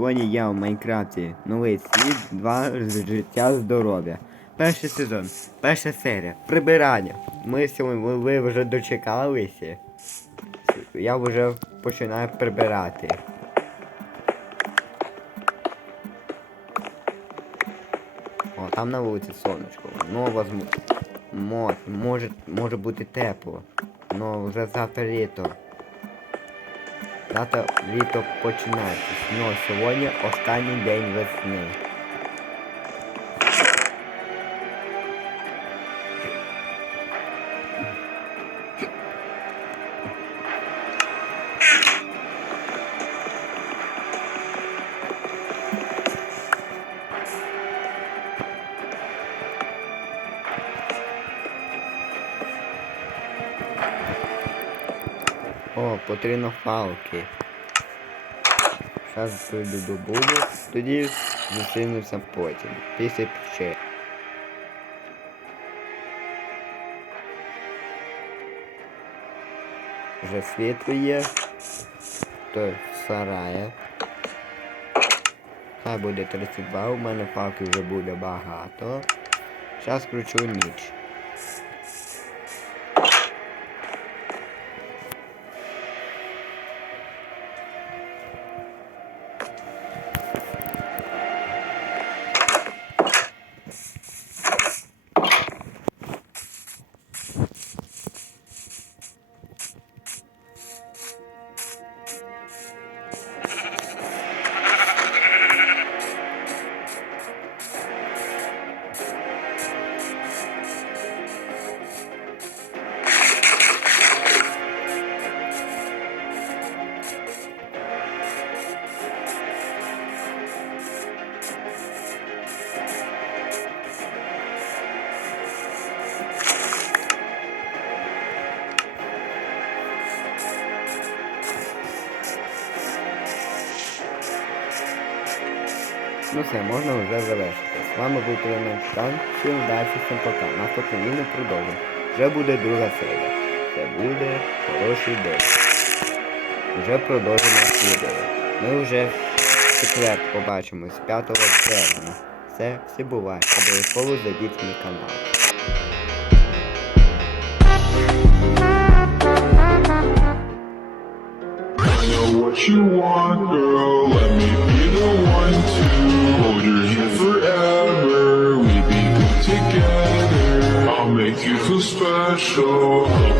сьогодні я в Майнкрафті. Новий світ, два життя, здоров'я. Перший сезон, перша серія, прибирання. Ми сьогодні, ви- вже дочекалися. Я вже починаю прибирати. О, там на вулиці сонечко. Ну, возможно, може, може, бути тепло. Ну, вже завтра літо. Завтра літо починається. Ну, сьогодні останній день весни. О, потрібно палки. Зараз прийду до буду, тоді зустрінемося потім. Після печері. Вже світло є. То сарає. Хай буде 32, у мене палки вже буде багато. Зараз кручу ніч. Ну все, можна вже завершити. З вами був Клемент Стан. Всім удачі, всім пока. Наступне відео продовжимо. Вже буде друга серія. Це буде хороший день. Вже продовжимо відео. Ми вже в четвер побачимось 5 червня. Все, всі буває. Обов'язково зайдіть мій канал. What you want, girl. show.